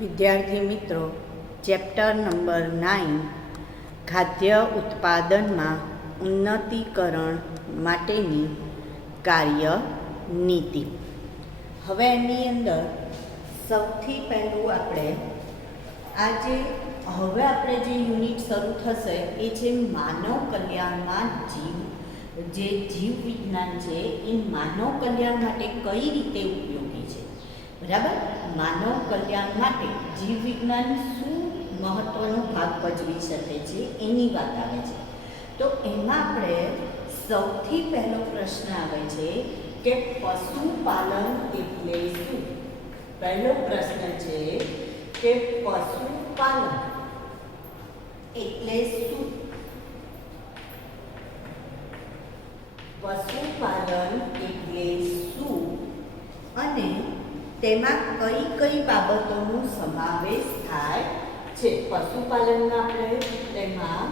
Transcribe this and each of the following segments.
વિદ્યાર્થી મિત્રો, chapter number 9 ખાદ્ય ઉત્પાદનમાં ઉન્નતીકરણ માટેની કાર્યનીતિ. હવે એની અંદર સૌથી પહેલું આપણે આપણે જે યુનિટ શરૂ થશે એ છે માનવ કલ્યાણમાં જીવ વિજ્ઞાન છે એ માનવ કલ્યાણ માટે કઈ રીતે ઉપયોગી છે. બરાબર, માનવ કલ્યાણ માટે જીવ વિજ્ઞાન શું મહત્વનો ભાગ ભજવી શકે છે એની વાત આવે છે. તો એમાં આપણે સૌથી પહેલો પ્રશ્ન આવે છે કે પશુપાલન એટલે શું. પહેલો પ્રશ્ન છે કે પશુપાલન એટલે શું. પશુપાલન એટલે શું અને તેમાં કઈ કઈ બાબતોનો સમાવેશ થાય છે. પશુપાલનમાં આપણે તેમાં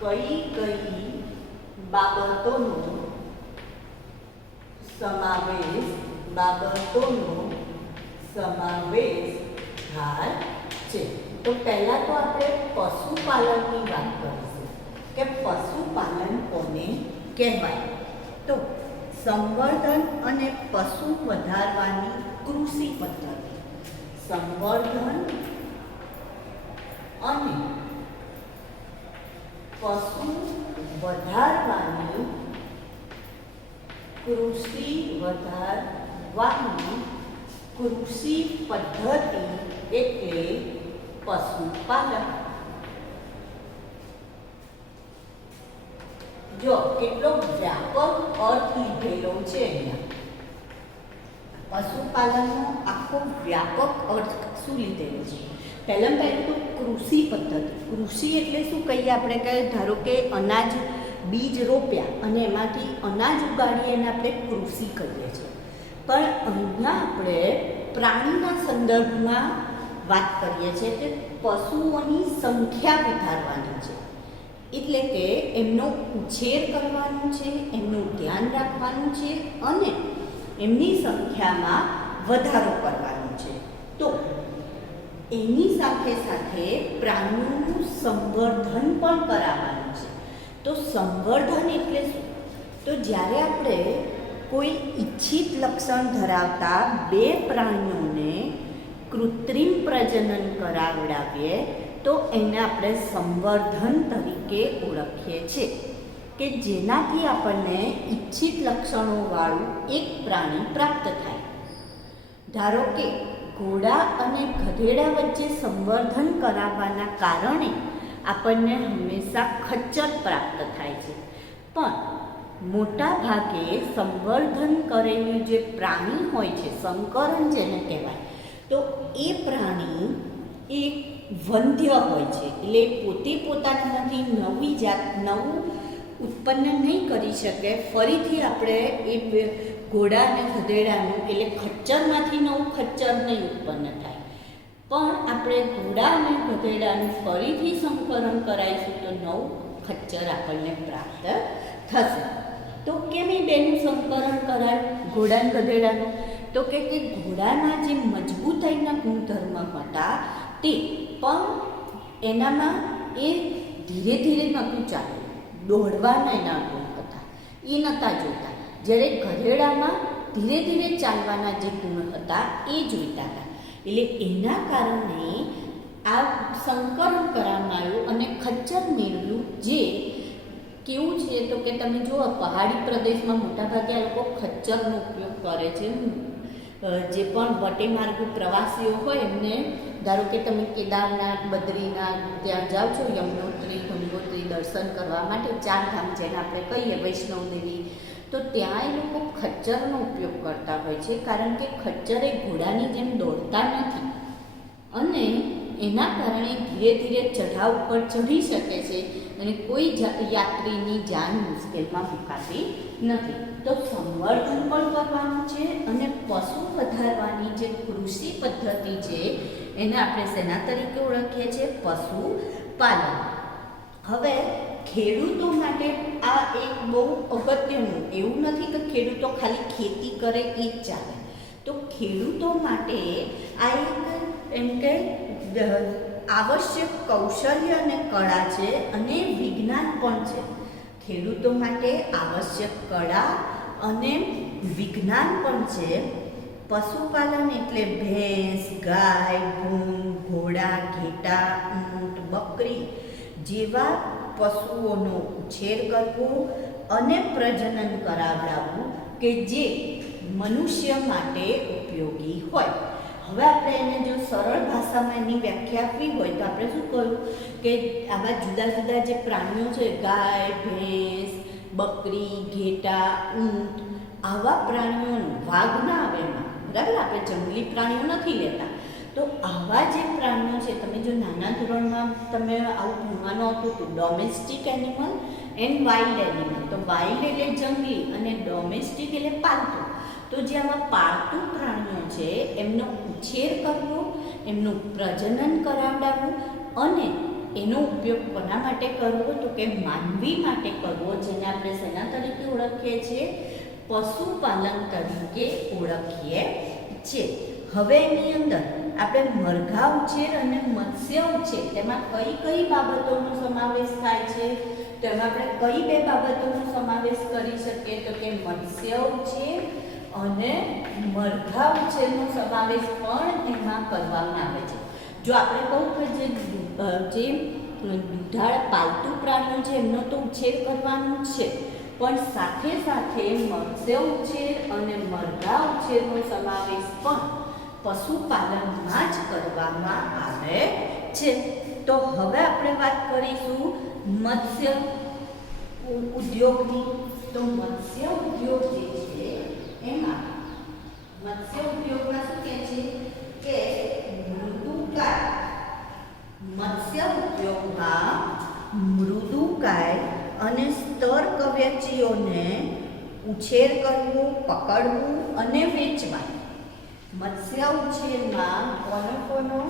કઈ કઈ બાબતોનો સમાવેશ થાય છે. તો પહેલા તો આપણે પશુપાલનની વાત કરીશું કે પશુપાલન કોને કહેવાય. તો સંવર્ધન અને પશુ વધારવાની કૃષિ પદ્ધતિ. સંવર્ધન અને પશુ વધારવાની કૃષિ પદ્ધતિ એટલે પશુપાલન. જો કેટલો વ્યાપક અર્થ લીધેલો છે અહીંયા. પશુપાલનનો આખો વ્યાપક અર્થ શું લીધેલો છે. પહેલું તો કૃષિ પદ્ધતિ. કૃષિ એટલે શું કહીએ આપણે કે ધારો કે અનાજ બીજ રોપ્યા અને એમાંથી અનાજ ઉગાડીએ એને આપણે કૃષિ કહીએ છીએ. પણ અહીંયા આપણે પ્રાણીના સંદર્ભમાં વાત કરીએ છીએ કે પશુઓની સંખ્યા વધારવાની છે. એટલે કે એમનો ઉછેર કરવાનો છે, એમનું ધ્યાન રાખવાનું છે અને એમની સંખ્યામાં વધારો કરવાનો છે. તો એની સાથે સાથે પ્રાણીઓનું સંવર્ધન પણ કરાવવાનું છે. તો સંવર્ધન એટલે શું. તો જ્યારે આપણે કોઈ ઈચ્છિત લક્ષણ ધરાવતા બે પ્રાણીઓને કૃત્રિમ પ્રજનન કરાવડાવીએ તો એને આપણે સંવર્ધન તરીકે ઓળખીએ છીએ કે જેનાથી આપણને ઈચ્છિત લક્ષણોવાળું એક પ્રાણી પ્રાપ્ત થાય. ધારો કે ઘોડા અને ગધેડા વચ્ચે સંવર્ધન કરાવવાના કારણે આપણને હંમેશા ખચ્ચર પ્રાપ્ત થાય છે. પણ મોટા ભાગે સંવર્ધન કરેલું જે પ્રાણી હોય છે, સંકરણ જેને કહેવાય, તો એ પ્રાણી એ વંધ્ય હોય છે. એટલે પોતે પોતાનામાંથી નવું ઉત્પન્ન નહીં કરી શકે. ફરીથી આપણે એ ઘોડા અને ગધેડાનું એટલે ખચ્ચરમાંથી નવું ખચ્ચર નહીં ઉત્પન્ન થાય. પણ આપણે ઘોડા અને ગધેડાનું ફરીથી સંકરણ કરાવીશું તો નવું ખચ્ચર આપણને પ્રાપ્ત થશે. તો કેમ એ બેનું સંકરણ કરાય ઘોડા અને ગધેડાનું. તો કે ઘોડાના જે મજબૂતાઈના ગુણધર્મ હતા તે પણ એનામાં એ ધીરે ધીરે નહોતું ચાલે, દોડવાના એના ગુણ હતા એ નહોતા જોતા. જ્યારે ગધેડામાં ધીરે ધીરે ચાલવાના જે ગુણ હતા એ જોઈતા હતા. એટલે એના કારણે આ સંકરણ કરવામાં આવ્યું અને ખચ્ચર મેળવ્યું. જે કેવું છે તો કે તમે જુઓ પહાડી પ્રદેશમાં મોટાભાગે આ લોકો ખચ્ચરનો ઉપયોગ કરે છે. જે પણ વટેમાર્ગુ પ્રવાસીઓ હોય એમને, ધારો કે તમે કેદારનાથ, બદ્રીનાથ ત્યાં જાઓ છો યમનોત્રી, ગંગોત્રી દર્શન કરવા માટે, 4 ધામ જેને આપણે કહીએ, વૈષ્ણવદેવી, તો ત્યાં એ લોકો ખચ્ચરનો ઉપયોગ કરતા હોય છે. કારણ કે ખચ્ચર એ ઘોડાની જેમ દોડતા નથી અને એના કારણે ધીરે ધીરે ચઢાવ ઉપર ચઢી શકે છે અને કોઈ યાત્રીની જાન મુશ્કેલમાં મુકાતી નથી. તો સંવર્ધન પણ કરવાનું છે અને પશુ વધારવાની જે કૃષિ પદ્ધતિ છે એને આપણે શેના તરીકે ઓળખીએ છીએ? પશુપાલન. હવે ખેડૂતો માટે આ એક બહુ અગત્યનું, એવું નથી કે ખેડૂતો ખાલી ખેતી કરે એ જ ચાલે. તો ખેડૂતો માટે આ એક એમ કે આવશ્યક કૌશલ્ય અને કળા છે અને વિજ્ઞાન પણ છે. ખેડૂતો માટે આવશ્યક કળા અને વિજ્ઞાન પણ છે. પશુપાલન એટલે ભેંસ, ગાય, ભૂંડ, ઘોડા, ઘેટા, ઊંટ, બકરી જેવા પશુઓનો ઉછેર કરવો અને પ્રજનન કરાવડાવવું કે જે મનુષ્ય માટે ઉપયોગી હોય. હવે આપણે એને જો સરળ ભાષામાં એની વ્યાખ્યા આપવી હોય તો આપણે શું કહ્યું કે આવા જુદા જુદા જે પ્રાણીઓ છે, ગાય, ભેંસ, બકરી, ઘેટા, ઊંટ, આવા પ્રાણીઓનું વાઘ ના આવે એમાં, બરાબર? આપણે જંગલી પ્રાણીઓ નથી લેતા. તો આવા જે પ્રાણીઓ છે, તમે જો નાના ધોરણમાં તમે આવું ભણવાનું આવતું હતું, domestic animal and wild animal. તો વાઇલ્ડ એટલે જંગલી અને ડોમેસ્ટિક એટલે પાલતુ. તો જે આવા પાળતુ પ્રાણીઓ છે એમનો ઉછેર કરવો, એમનું પ્રજનન કરાવડાવવું અને એનો ઉપયોગ કોના માટે કરવો તો કે માનવી માટે કરવો, જેને આપણે શેના તરીકે ઓળખીએ છીએ? પશુપાલન તરીકે ઓળખીએ છીએ. હવે એની અંદર આપણે મરઘા ઉછેર અને મત્સ્ય ઉછેર તેમાં કઈ કઈ બાબતોનો સમાવેશ થાય છે? તેમાં આપણે કઈ બે બાબતોનો સમાવેશ કરી શકીએ તો કે મત્સ્ય ઉછેર અને મરઘા ઉછેરનો સમાવેશ પણ એમાં કરવામાં આવે છે. જો આપણે કહું કે જે દુધાળ પાલતુ પ્રાણીઓ છે એમનો તો ઉછેર કરવાનો છે, પણ સાથે સાથે મત્સ્ય ઉછેર અને મરઘા ઉછેરનો સમાવેશ પણ પશુપાલનમાં જ કરવામાં આવે છે. તો હવે આપણે વાત કરીશું મત્સ્ય ઉદ્યોગની. તો મત્સ્ય ઉદ્યોગ જે છે એમાં મત્સ્ય ઉદ્યોગમાં શું કહે છે કે મૃદુકાય. મત્સ્ય ઉદ્યોગમાં મૃદુકાય અને સ્તર કવચીઓને ઉછેર કરવું, પકડવું અને વેચવા. મત્સ્ય ઉછેરમાં કોનો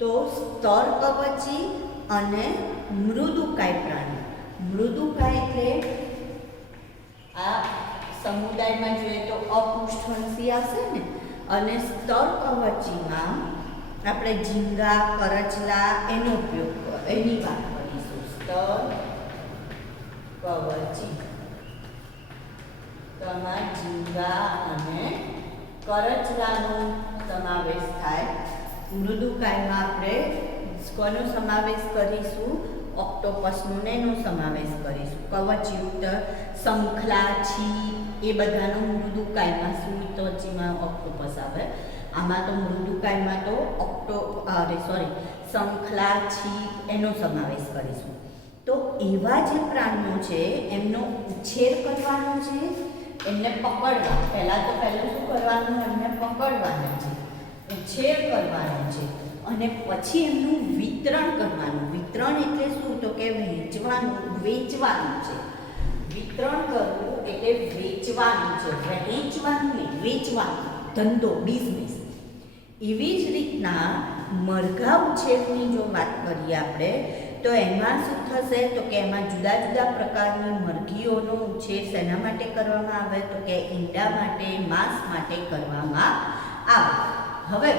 તો સ્તર કવચી અને મૃદુકાય પ્રાણી. મૃદુકાય એટલે આ સમુદાયમાં જોઈએ તો અપૃષ્ઠવંશી આવશે ને, અને સ્તર કવચીમાં આપણે ઝીંગા, કરચલા એનો ઉપયોગ એની વાત કરીશું. સ્તર કવચી તેમાં ઝીંગા અને કરચલાનો સમાવેશ થાય. મૃદુકાયમાં આપણે કોનો સમાવેશ કરીશું? ઓક્ટોપસનો એનો સમાવેશ કરીશું. કવચયુક્ત શંખલા, છીપ એ બધાનો મૃદુકાયમાં, સુતવચીમાં ઓક્ટોપસ આવે. આમાં તો મૃદુકાયમાં તો શંખલા, છીપ એનો સમાવેશ કરીશું. તો એવા જે પ્રાણીઓ છે એમનો ઉછેર કરવાનો છે, એમને પકડવા. પહેલું શું કરવાનું? એમને પકડવાના છે, ઉછેર કરવાનો છે અને પછી એમનું વિતરણ કરવાનું. વિતરણ એટલે શું તો કે વેચવાનું છે. વિતરણ કરવું એટલે વેચવાનું છે, વહેંચવાનું નહીં, વેચવાનું, ધંધો, બિઝનેસ. એવી જ રીતના મરઘા ઉછેરની જો વાત કરીએ આપણે તો એમાં શું થશે તો કે એમાં જુદા જુદા પ્રકારની મરઘીઓનો ઉછેર શેના માટે કરવામાં આવે તો કે ઈંડા માટે, માંસ માટે કરવામાં આવે. હવે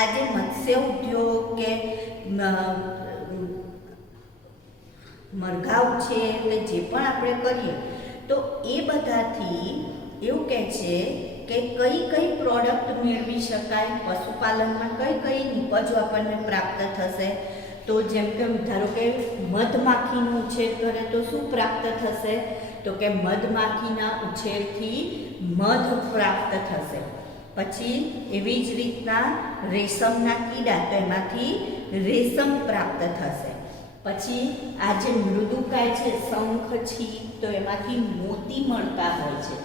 આજે મત્સ્ય ઉદ્યોગ કે મરઘા ઉછેર જે પણ આપણે કરીએ તો એ બધાથી એવું કહે છે કે કઈ કઈ પ્રોડક્ટ મેળવી શકાય, પશુપાલનમાં કઈ કઈ નિપજો આપણને પ્રાપ્ત થશે. તો જેમ કે ધારો કે મધમાખીનો ઉછેર કરે તો શું પ્રાપ્ત થશે તો કે મધમાખીના ઉછેરથી મધ પ્રાપ્ત થશે. પછી એવી જ રીતના રેશમના કીડા, તો એમાંથી રેશમ પ્રાપ્ત થશે. પછી આ જે મૃદુકાય છે, શંખ, છીપ, તો એમાંથી મોતી મળતા હોય છે.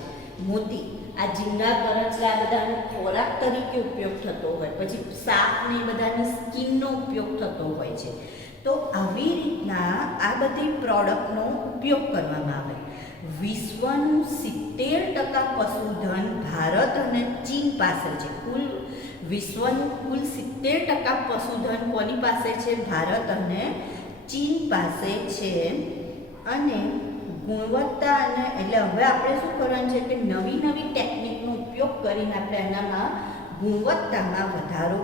મોતી આ ઝીંગા, કરચલા બધાનો ખોરાક તરીકે ઉપયોગ થતો હોય. પછી શાક ને બધાની સ્કીનનો ઉપયોગ થતો હોય છે. તો આવી રીતના આ બધી પ્રોડક્ટનો ઉપયોગ કરવામાં આવે. વિશ્વનું 70% પશુધન ભારત અને ચીન પાસે છે. વિશ્વનું કુલ 70% પશુધન કોની પાસે છે? ભારત અને ચીન પાસે છે. અને ગુણવત્તા અને એટલે હવે આપણે શું કરવાનું છે કે નવી નવી ટેકનિકનો ઉપયોગ કરીને આપણે એનામાં ગુણવત્તામાં વધારો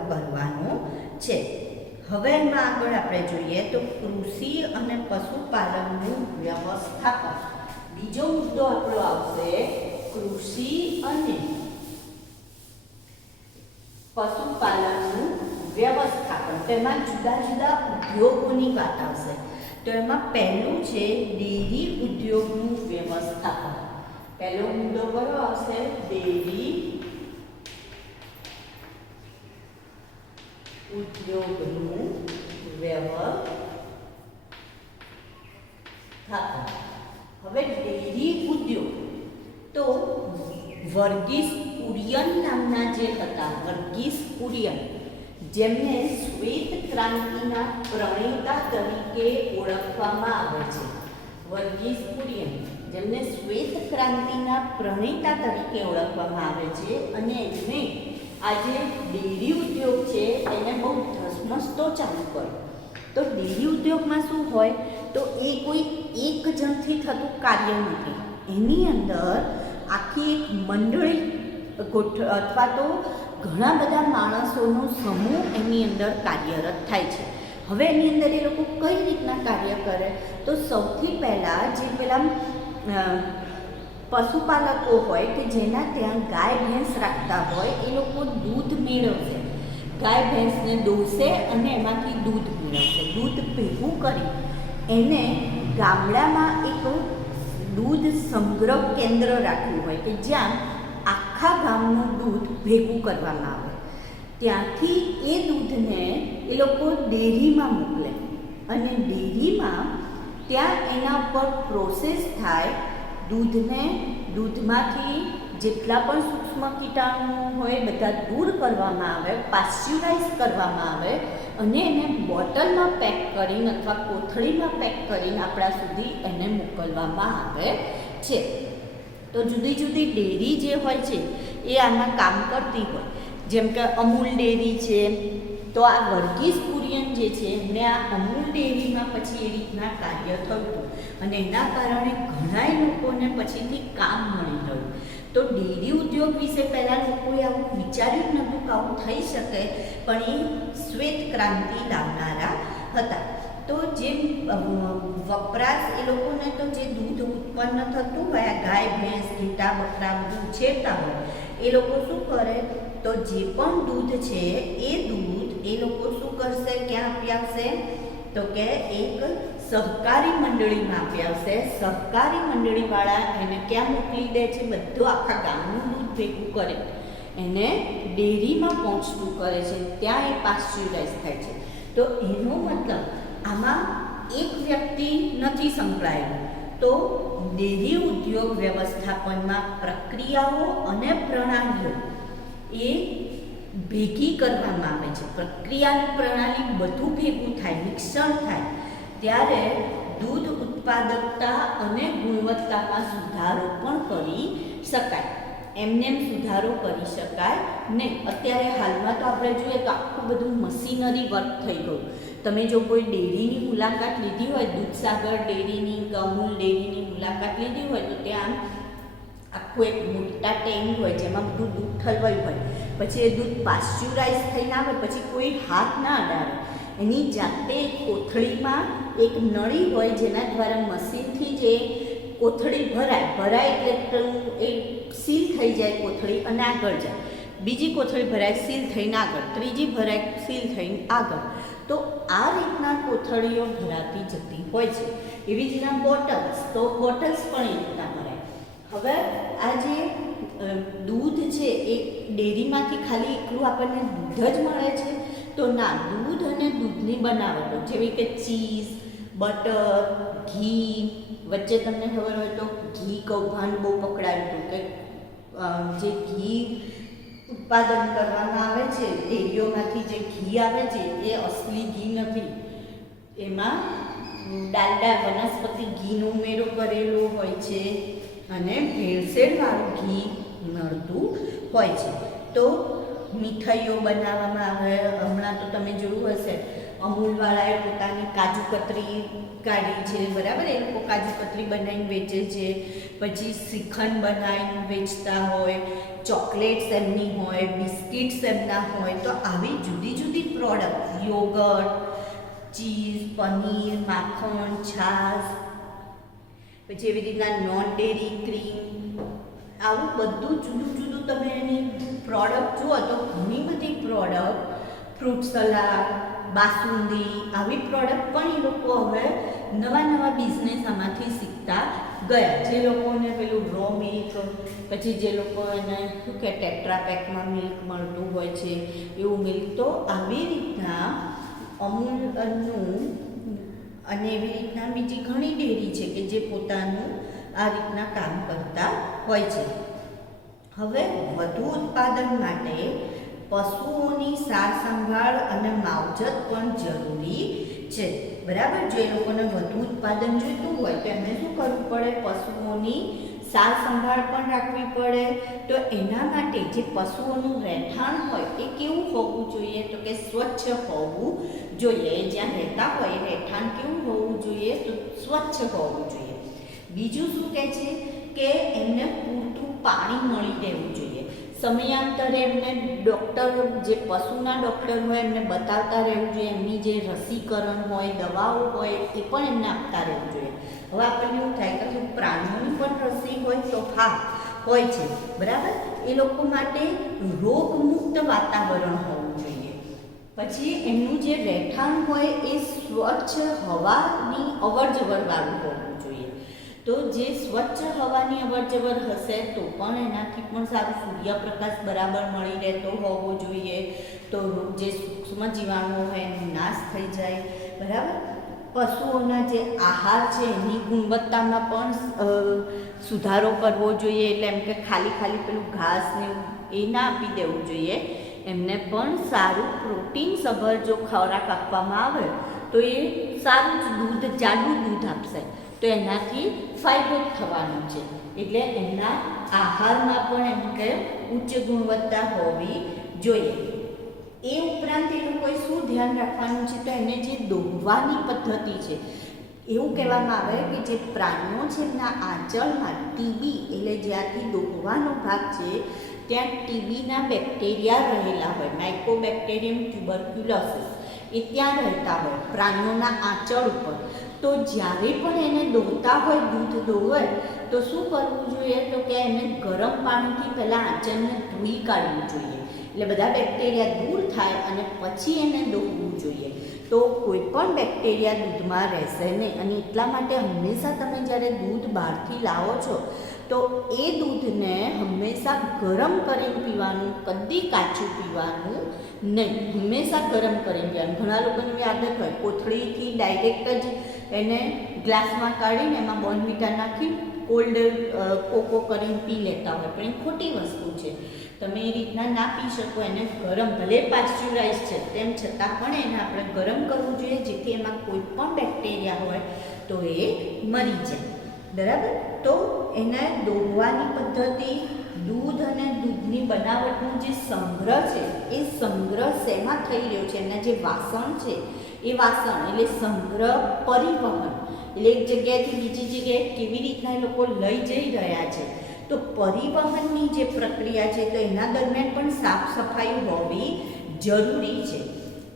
હવે એમાં આગળ આપણે જોઈએ તો કૃષિ અને પશુપાલનનું વ્યવસ્થાપન. બીજો મુદ્દો આપણો આવશે કૃષિ અને પશુપાલનનું વ્યવસ્થાપન. તેમાં જુદા જુદા ઉદ્યોગોની વાત આવશે. તો એમાં પહેલું છે ડેરી ઉદ્યોગનું વ્યવસ્થાપન. પહેલો મુદ્દો કયો આવશે? ડેરી ઉદ્યોગનું વ્યવસ્થાપન. હવે ડેરી ઉદ્યોગ તો વર્ગીસ કુરિયન નામના જે હતા, વર્ગીસ કુરિયન, જેમને શ્વેત ક્રાંતિના પ્રણેતા તરીકે ઓળખવામાં આવે છે. વર્ગીસ કુરિયન જેમને શ્વેત ક્રાંતિના પ્રણેતા તરીકે ઓળખવામાં આવે છે અને એમને આજે ડેરી ઉદ્યોગ છે એને બહુ ધસમસતો ચાલુ કર્યો. તો ડેરી ઉદ્યોગમાં શું હોય તો એ કોઈ એક જણથી થતું કાર્ય નથી. એની અંદર આખી એક મંડળી અથવા તો ઘણા બધા માણસોનો સમૂહ એની અંદર કાર્યરત થાય છે. હવે એની અંદર એ લોકો કઈ રીતના કાર્ય કરે તો સૌથી પહેલાં જે પેલા પશુપાલકો હોય કે જેના ત્યાં ગાય ભેંસ રાખતા હોય એ લોકો દૂધ મેળવશે. ગાય ભેંસને દોશે અને એમાંથી દૂધ મેળવશે. દૂધ ભેગું કરી એને ગામડામાં એક દૂધ સંગ્રહ કેન્દ્ર રાખ્યું હોય કે જ્યાં આખા ગામનું દૂધ ભેગું કરવામાં આવે. ત્યાંથી એ દૂધને એ લોકો ડેરીમાં મોકલે અને ડેરીમાં ત્યાં એના પર પ્રોસેસ થાય. દૂધમાંથી જેટલા પણ સૂક્ષ્મ કીટાણુઓ હોય બધા દૂર કરવામાં આવે, પાસ્ચ્યુરાઇઝ કરવામાં આવે અને એને બોટલમાં પેક કરીને અથવા કોથળીમાં પેક કરીને આપણા સુધી એને મોકલવામાં આવે છે. તો જુદી જુદી ડેરી જે હોય છે એ આમાં કામ કરતી હોય. જેમ કે અમૂલ ડેરી છે, તો આ વર્ગીસ કુરિયન જે છે એમણે આ અમૂલ ડેરીમાં પછી એ રીતના કાર્ય થયું હતું અને એના કારણે ઘણા લોકોને પછીથી કામ મળી ગયું. તો ડેરી ઉદ્યોગ વિશે પહેલાં લોકોએ આવું વિચાર્યું નહોતું કે આવું થઈ શકે, પણ એ શ્વેત ક્રાંતિ લાવનારા હતા. તો જે વપરાશ એ લોકોને તો જે દૂધ ઉત્પન્ન થતું હોય, ગાય ભેંસ ઘેટા બકરા બધું ઉછેરતા હોય, એ લોકો શું કરે તો જે પણ દૂધ છે એ દૂધ એ લોકો શું કરશે, ક્યાં આપી આવશે તો કે એક સહકારી મંડળીમાં આપી આવશે. સહકારી મંડળીવાળા એને ક્યાં મોકલી દે છે? બધું આખા ગામનું દૂધ ભેગું કરે એને ડેરીમાં પહોંચતું કરે છે. ત્યાં એ પાસ્ચ્યુરાઇઝ થાય છે. તો એનો મતલબ આમાં એક વ્યક્તિ નથી સંકળાયેલું. તો ડેરી ઉદ્યોગ વ્યવસ્થાપનમાં પ્રક્રિયાઓ અને પ્રણાલીઓ એ ભેગી કરવામાં આવે છે. પ્રક્રિયાની પ્રણાલી બધું ભેગું થાય, મિશ્રણ થાય ત્યારે દૂધ ઉત્પાદકતા અને ગુણવત્તામાં સુધારો પણ કરી શકાય. એમને સુધારો કરી શકાય નહીં. અત્યારે હાલમાં તો આપણે જોઈએ તો આખું બધું મશીનરી વર્ક થઈ ગયું. તમે જો કોઈ ડેરીની મુલાકાત લીધી હોય, દૂધસાગર ડેરીની કે અમૂલ ડેરીની મુલાકાત લીધી હોય તો ત્યાં આખું એક મોટા ટેન્ક હોય જેમાં બધું દૂધ ઠલવાયું હોય. પછી એ દૂધ પાસ્ચ્યુરાઇઝ થઈને આવે, પછી કોઈ હાથ ના અડાડે. એની જાતે કોથળીમાં એક નળી હોય જેના દ્વારા મશીનથી જે કોથળી ભરાય એટલે એ સીલ થઈ જાય કોથળી અને આગળ જાય. બીજી કોથળી ભરાય, સીલ થઈને આગળ, ત્રીજી ભરાય, સીલ થઈને આગળ. તો આ રીતના કોથળીઓ ભરાતી જતી હોય છે. એવી જ રીતના બોટલ્સ, તો બોટલ્સ પણ એ રીતના ભરાય. હવે આ જે દૂધ છે એ ડેરીમાંથી ખાલી એકલું આપણને દૂધ જ મળે છે તો ના, દૂધ અને દૂધની બનાવટો જેવી કે ચીઝ, બટર, ઘી. વચ્ચે તમને ખબર હોય તો ઘી કૌભાંડ બહુ પકડાયું હતું કે જે ઘી ઉત્પાદન કરવામાં આવે છે ડેરીઓમાંથી, જે ઘી આવે છે એ અસલી ઘી નથી. એમાં ડાલડા વનસ્પતિ ઘીનો ઉમેરો કરેલો હોય છે અને ભેળસેળવાળું ઘી મળતું હોય છે. તો મીઠાઈઓ બનાવવામાં આવે. હમણાં તો તમે જોયું હશે અમૂલવાળાએ પોતાની કાજુ કતરી કાઢી છે, બરાબર, એ લોકો કાજુ કતરી બનાવીને વેચે છે, પછી શ્રીખંડ બનાવીને વેચતા હોય, ચોકલેટ્સ એમની હોય, બિસ્કિટ્સ એમના હોય. તો આવી જુદી જુદી પ્રોડક્ટ, યોગર્ટ, ચીઝ, પનીર, માખણ, છાશ, પછી એવી રીતના નોન ડેરી ક્રીમ, આવું બધું જુદું જુદું તમે એની પ્રોડક્ટ જુઓ તો ઘણી બધી પ્રોડક્ટ, ફ્રૂટ સલાડ, બાસુંદી, આવી પ્રોડક્ટ પણ એ લોકો હવે નવા નવા બિઝનેસ આમાંથી શીખતા ગયા. જે લોકોને પેલું રો મિલ્ક, પછી જે લોકો એને શું કે ટેટ્રા પેકમાં મિલ્ક મળતું હોય છે એવું મિલ્ક, તો આવી રીતના અમૂલનું અને એવી રીતના બીજી ઘણી ડેરી છે કે જે પોતાનું આ રીતના કામ કરતા હોય છે. હવે વધુ ઉત્પાદન માટે પશુઓની સાર સંભાળ અને માવજત પણ જરૂરી છે, બરાબર. જો એ લોકોને વધુ ઉત્પાદન જોઈતું હોય તો એમને શું કરવું પડે? પશુઓની સાર સંભાળ પણ રાખવી પડે. તો એના માટે જે પશુઓનું રહેઠાણ હોય એ કેવું હોવું જોઈએ? તો કે સ્વચ્છ હોવું જોઈએ. જ્યાં રહેતા હોય એ રહેઠાણ કેવું હોવું જોઈએ? તો સ્વચ્છ હોવું જોઈએ. બીજું શું કહે છે કે એમને પૂરતું પાણી મળી રહેવું જોઈએ. સમયાંતરે એમને ડૉક્ટર, જે પશુના ડૉક્ટર હોય એમને બતાવતા રહેવું જોઈએ. એમની જે રસીકરણ હોય, દવાઓ હોય એ પણ એમને આપતા રહેવું જોઈએ. હવે આપણને એવું થાય કે પ્રાણીઓની પણ રસી હોય તો હા હોય છે, બરાબર. એ લોકો માટે રોગમુક્ત વાતાવરણ હોવું જોઈએ. પછી એમનું જે રહેઠાણ હોય એ સ્વચ્છ હવાની અવરજવર વાળું હોવું જોઈએ. તો જે સ્વચ્છ હવાની અવરજવર હશે તો પણ એનાથી પણ સારું સૂર્યપ્રકાશ બરાબર મળી રહેતો હોવો જોઈએ. તો જે સૂક્ષ્મ જીવાણુઓ હોય એનો નાશ થઈ જાય, બરાબર. પશુઓના જે આહાર છે એની ગુણવત્તામાં પણ સુધારો કરવો જોઈએ. એટલે એમ કે ખાલી પેલું ઘાસ ને એ ના આપી દેવું જોઈએ. એમને પણ સારું પ્રોટીનસભર જો ખોરાક આપવામાં આવે તો એ સારું જ દૂધ, જાડું દૂધ આપશે, તો એનાથી ફાયદો થવાનો છે. એટલે એમના આહારમાં પણ એમ કે ઉચ્ચ ગુણવત્તા હોવી જોઈએ. એ ઉપરાંત એ લોકોએ શું ધ્યાન રાખવાનું છે? તો એને જે દોહવાની પદ્ધતિ છે, એવું કહેવામાં આવે કે જે પ્રાણીઓ છે એમના આંચળમાં ટીબી, એટલે જ્યાંથી દોહવાનો ભાગ છે ત્યાં ટીબીના બેક્ટેરિયા રહેલા હોય, માઇકોબેક્ટેરિયમ ટ્યુબરક્યુલોસિસ, એ ત્યાં રહેતા હોય પ્રાણીઓના આંચળ ઉપર. તો જ્યારે પણ એને દોહતા હોય, દૂધ દોહે, તો શું કરવું જોઈએ? તો કે એને ગરમ પાણીથી પહેલાં આંચળને ધોઈ કાઢવું જોઈએ. એટલે બધા બેક્ટેરિયા દૂર થાય અને પછી એને દોહવું જોઈએ. તો કોઈ પણ બેક્ટેરિયા દૂધમાં રહેશે નહીં. અને એટલા માટે હંમેશા તમે જ્યારે દૂધ બહારથી લાવો છો તો એ દૂધને હંમેશા ગરમ કરીને પીવાનું, કદી કાચું પીવાનું નહીં, હંમેશા ગરમ કરીને પીવાનું. ઘણા લોકોની આદત હોય કોથળીથી ડાયરેક્ટ જ એને ગ્લાસમાં કાઢીને એમાં બોર્નવિટા નાખી કોલ્ડ કોકો કરીને પી લેતા હોય, પણ એ ખોટી વસ્તુ છે. તમે એ રીતના ના પી શકો. એને ગરમ, ભલે પાશ્ચ્યુરાઇઝ છે તેમ છતાં પણ એને આપણે ગરમ કરવું જોઈએ, જેથી એમાં કોઈ પણ બેક્ટેરિયા હોય તો એ મરી જાય, બરાબર. તો એને દોહવાની પદ્ધતિ, દૂધ અને દૂધની બનાવટનો જે સંગ્રહ છે એ સંગ્રહ શેમાં થઈ રહ્યો છે? એના જે વાસણ છે એ વાસણ, એટલે સંગ્રહ, પરિવહન, એટલે એક જગ્યાએથી બીજી જગ્યાએ કેવી રીતના એ લોકો લઈ જઈ રહ્યા છે. તો પરિવહનની જે પ્રક્રિયા છે તો એના દરમિયાન પણ સાફ સફાઈ હોવી જરૂરી છે.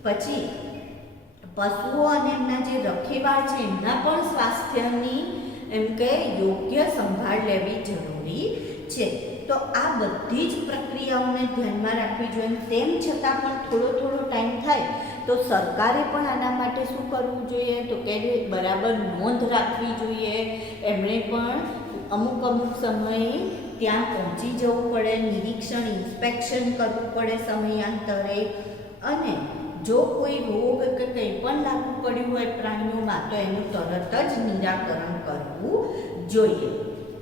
પછી પશુઓ અને એમના જે રખેવાળ છે એમના પણ સ્વાસ્થ્યની એમ કે યોગ્ય સંભાળ લેવી જરૂરી છે. તો આ બધી જ પ્રક્રિયાઓને ધ્યાનમાં રાખવી જોઈએ. તેમ છતાં પણ થોડો ટાઈમ થાય તો સરકારે પણ આના માટે શું કરવું જોઈએ? તો કે બરાબર નોંધ રાખવી જોઈએ. એમણે પણ અમુક સમયે ત્યાં પહોંચી જવું પડે, નિરીક્ષણ, ઇન્સ્પેક્શન કરવું પડે સમયાંતરે. અને જો કોઈ રોગ કે કંઈ પણ લાગુ પડ્યું હોય પ્રાણીઓમાં તો એનું તરત જ નિરાકરણ કરવું જોઈએ.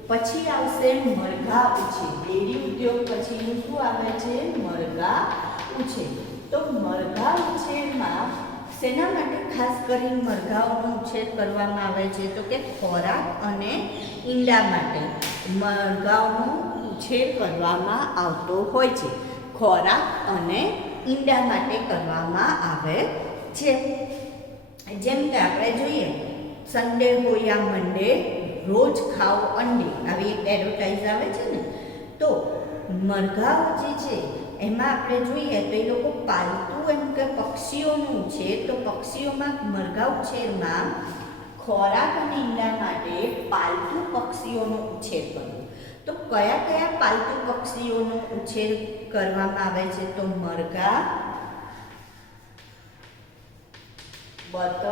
પછી આવશે મરઘા ઉછેર. ડેરી ઉદ્યોગ પછીનું શું આવે છે? મરઘા ઉછેર. તો મરઘા ઉછેરમાં શેના માટે ખાસ કરીને મરઘાઓનો ઉછેર કરવામાં આવે છે? તો કે ખોરાક અને ઈંડા માટે મરઘાઓનો ઉછેર કરવામાં આવતો હોય છે. ખોરાક અને ઈંડા માટે કરવામાં આવે છે. જેમ કે આપણે જોઈએ સન્ડે હો યા મંડે રોજ ખાઓ અંડે, આવી એક એડવર્ટાઇઝ આવે છે ને. તો મરઘાઓ જે છે એમાં આપણે જોઈએ તો એ લોકો પાલતુ એમ કે પક્ષીઓનું છે, તો પક્ષીઓમાં મરઘા ઉછેરમાં ખોરાક અને ઈંડા માટે પાલતુ પક્ષીઓનો ઉછેર કરવો. તો કયા કયા પાલતુ પક્ષીઓનો ઉછેર કરવામાં આવે છે? તો મરઘા, બતક,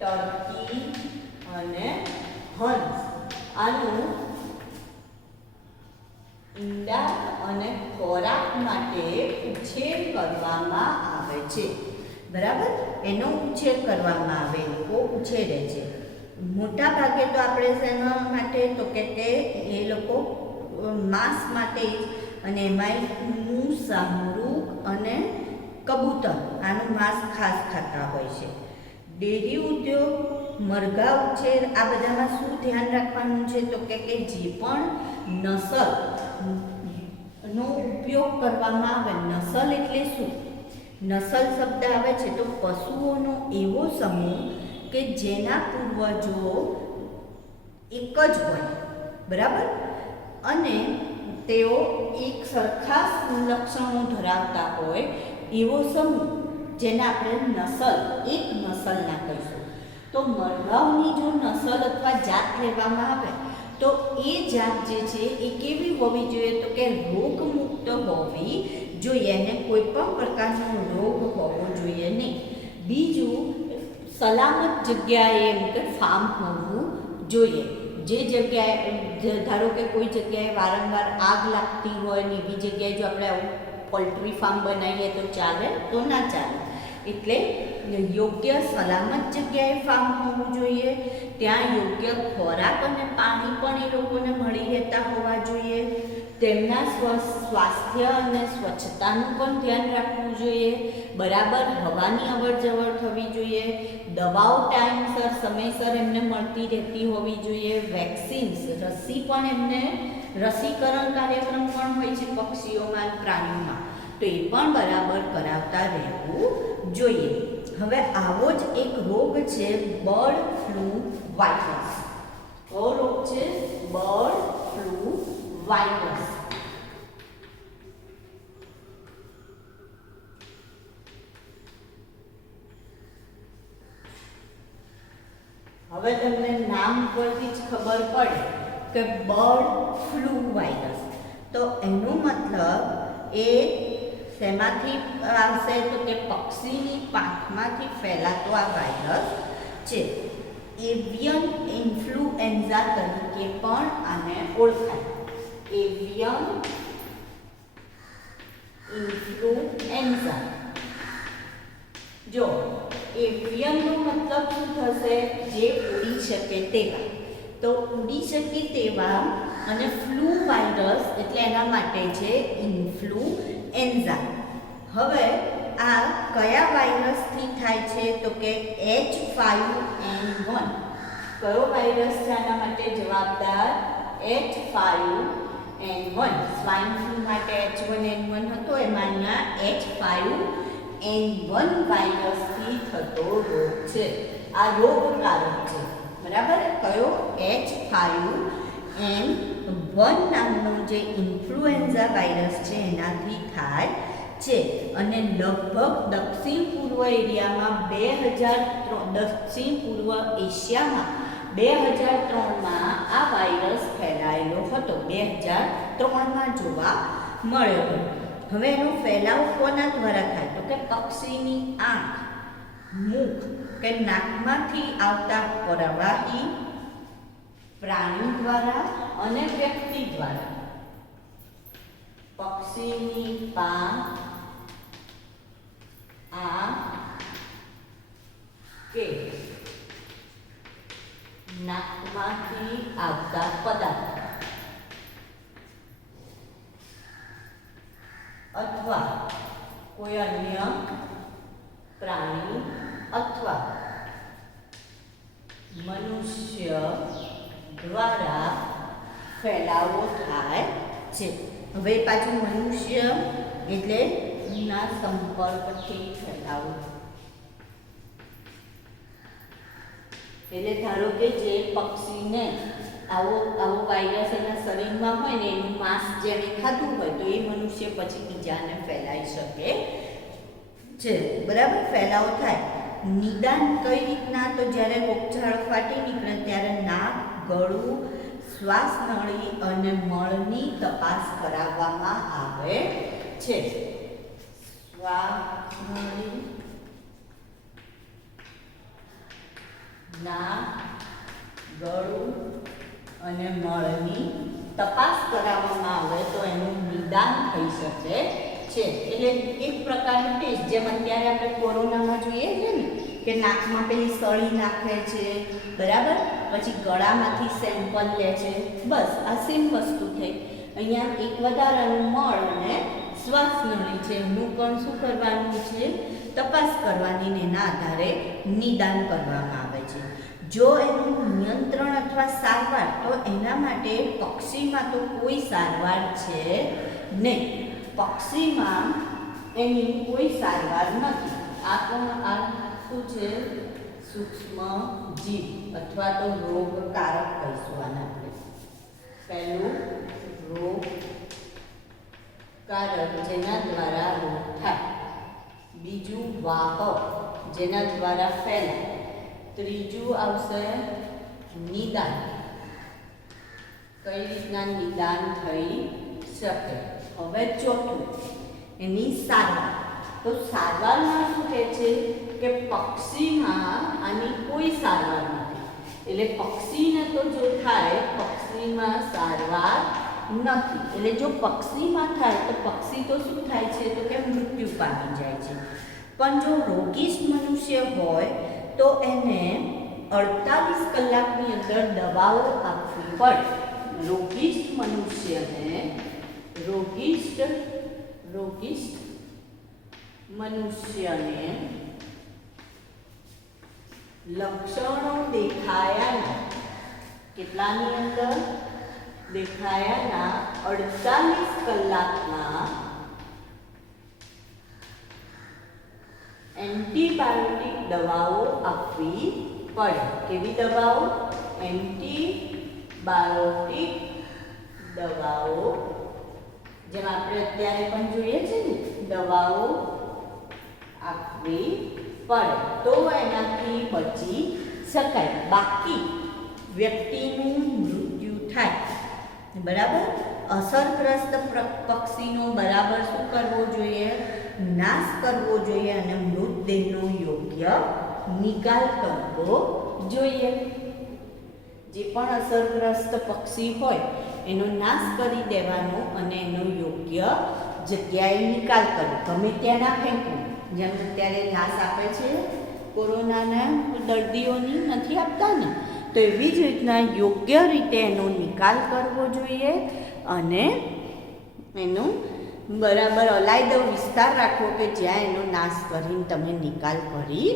ટર્કી અને હંસ. આનું ઈંડા અને ખોરાક માટે ઉછેર કરવામાં આવે છે. બરાબર, એનો ઉછેર કરવામાં આવે, લોકો ઉછેરે છે. મોટા ભાગે તો આપણે શેના માટે? તો કે એ લોકો માંસ માટે, અને એમાંય મૂસા, મૃગ અને કબૂતર આનું માંસ ખાસ ખાતા હોય છે. ડેરી ઉદ્યોગ, મરઘા ઉછેર, આ બધામાં શું ધ્યાન રાખવાનું છે? તો કે જે પણ નસલ નો ઉપયોગ કરવામાં આવે. નસલ એટલે શું? નસલ શબ્દ આવે છે તો પશુઓનો એવો સમૂહ કે જેના પૂર્વજો એક જ હોય, બરાબર, અને તેઓ એક સરખા લક્ષણો ધરાવતા હોય એવો સમૂહ, જેને આપણે નસલ, એક નસલના કહીશું. તો મરઘાઓની જો નસલ અથવા જાત લેવામાં આવે તો એ જાત જે છે એ કેવી હોવી જોઈએ? તો કે રોગમુક્ત હોવી જોઈએ, અને કોઈ પણ પ્રકારનો રોગ હોવો જોઈએ નહીં. બીજું, સલામત જગ્યાએ એમ કે ફાર્મ હોવું જોઈએ. જે જગ્યાએ, ધારો કે કોઈ જગ્યાએ વારંવાર આગ લાગતી હોય ને એવી જગ્યાએ જો આપણે આવું પોલ્ટ્રી ફાર્મ બનાવીએ તો ચાલે? તો ના ચાલે. એટલે યોગ્ય સલામત જગ્યાએ ફાર્મ હોવું જોઈએ. ત્યાં યોગ્ય ખોરાક અને પાણી પણ એ લોકોને મળી રહેતા હોવા જોઈએ. તેમના સ્વાસ્થ્ય અને સ્વચ્છતાનું પણ ધ્યાન રાખવું જોઈએ. બરાબર હવાની અવરજવર થવી જોઈએ. દવાઓ ટાઈમસર સમયસર એમને મળતી રહેતી હોવી જોઈએ. વેક્સિન્સ, રસી પણ એમને, રસીકરણ કાર્યક્રમ પણ હોય છે પક્ષીઓમાં, પ્રાણીઓમાં, તો એ પણ બરાબર કરાવતા રહેવું જોઈએ. હવે આવો જ એક રોગ છે બર્ડ ફ્લૂ વાયરસ. કયો રોગ છે? Bird flu virus. હવે તમને નામ પરથી જ ખબર પડે કે બર્ડ ફ્લૂ વાયરસ, તો એનો મતલબ એ શેમાંથી આવશે? તો કે પક્ષીની પાંખમાંથી ફેલાતો આ વાયરસ છે. એવિયન ઇન્ફ્લુએન્ઝા તરીકે પણ આને ઓળખાય. Avian influenza. જો એવિયનનો મતલબ શું થશે? જે ઉડી શકે તેવા. તો ઉડી શકે તેવા, અને ફ્લૂ વાયરસ એટલે એના માટે છે ઇન્ફ્લુએન્ઝા. હવે આ કયા વાયરસથી થાય છે? તો કે H5N1. કયો વાયરસ છે આના માટે જવાબદાર? H5N1. સ્વાઇન ફ્લૂ માટે H1N1 હતો, એમાં અહીંયા H5N1 વાયરસથી થતો રોગ છે. આ રોગકારક છે, બરાબર. કયો? H5N1 નામનો જે ઇન્ફ્લુએન્ઝા વાયરસ છે એનાથી થાય છે. અને લગભગ દક્ષિણ પૂર્વ એરિયામાં 2003, દક્ષિણ પૂર્વ એશિયામાં 2003માં આ વાયરસ ફેલાયેલો હતો. 2003માં જોવા મળ્યો હતો. હવે એનો ફેલાવ કોના દ્વારા થાય? તો કે પક્ષીની આંખ, મુખ કે નાકમાંથી આવતા પ્રવાહી પ્રાણી દ્વારા અને વ્યક્તિ દ્વારા. પક્ષીની પાંખ, આંખ કે નાકમાંથી આવતા પદાર્થ અથવા કોઈ અન્ય પ્રાણી અથવા મનુષ્ય દ્વારા ફેલાવો થાય છે. હવે પાછું મનુષ્ય એટલે ના સંપર્કથી ફેલાવો. એટલે ધારો કે જે પક્ષીને આવો વાયરસ એના શરીરમાં હોય ને એનું માંસ જેણે ખાધું હોય તો એ મનુષ્ય પછી બીજાને ફેલાઈ શકે છે. બરાબર, ફેલાવો થાય. નિદાન કઈ રીતના? તો જ્યારે રોગચાળો ફાટી નીકળે ત્યારે નાક, ગળું, શ્વાસનળી અને મળની તપાસ કરાવવામાં આવે છે. શ્વાસનળી, નાક, ગળું અને મળની તપાસ કરાવવામાં આવે તો એનું નિદાન થઈ શકે છે. એટલે એક પ્રકારનું ટેસ્ટ, જેમ અત્યારે આપણે કોરોનામાં જોઈએ છે ને કે નાકમાં પેલી સળી નાખે છે, બરાબર, પછી ગળામાંથી સેમ્પલ લે છે, બસ આ સેમ વસ્તુ થઈ. અહીંયા એક વધારાનું મળ અને શ્વાસનળી છે, એનું પણ શું કરવાનું છે? તપાસ કરવાની, ને એના આધારે નિદાન કરવામાં આવે છે. જો એનું નિયંત્રણ અથવા સારવાર, તો એના માટે પક્ષીમાં તો કોઈ સારવાર છે નહીં. પક્ષીમાં એની કોઈ સારવાર નથી. આ શું છે? સૂક્ષ્મ જીવ અથવા તો રોગકારક કહીશું આને આપણે. પહેલું રોગકારક, જેના દ્વારા રોગ થાય. બીજું વાહક, જેના દ્વારા ફેલાય. ત્રીજું આવશે નિદાન. કઈ રીતના નિદાન થઈ શકે? હવે ચોથું, એની સારવાર. તો સારવારમાં શું કહે છે કે પક્ષીમાં આની કોઈ સારવાર નથી. એટલે પક્ષીને તો જો થાય, પક્ષીમાં સારવાર નથી. એટલે જો પક્ષીમાં થાય તો પક્ષી તો શું થાય છે? તો કે મૃત્યુ પામી જાય છે. પણ જો રોગીષ્ટ મનુષ્ય હોય તો એને 48 કલાકની અંદર દવાઓ આપવી પડે. રોગીષ્ટ મનુષ્યને લક્ષણો દેખાયાના કેટલાની અંદર? દેખાયાના 48 કલાકમાં એન્ટીબાયોટિક દવાઓ આપવી પડે. કેવી દવાઓ? એન્ટીબાયોટિક દવાઓ, જેમ આપણે અત્યારે પણ જોઈએ છે ને, દવાઓ આપવી પડે તો એનાથી બચી શકાય. બાકી વ્યક્તિનું મૃત્યુ થાય. બરાબર, અસરગ્રસ્ત પક્ષીનો બરાબર શું કરવો જોઈએ? નાશ કરવો જોઈએ અને મૃતદેહનો યોગ્ય નિકાલ કરવો જોઈએ. જે પણ અસરગ્રસ્ત પક્ષી હોય એનો નાશ કરી દેવાનો અને એનો યોગ્ય જગ્યાએ નિકાલ કરવો. ગમે ત્યાં ના ફેંકવું. જેમ અત્યારે નાશ આપે છે કોરોનાના દર્દીઓની, નથી આપતા ને, તો એવી જ રીતના યોગ્ય રીતે એનો નિકાલ કરવો જોઈએ અને એનો બરાબર અલાયદો વિસ્તાર રાખવો કે જ્યાં એનો નાશ કરીને તમે નિકાલ કરી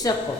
શકો.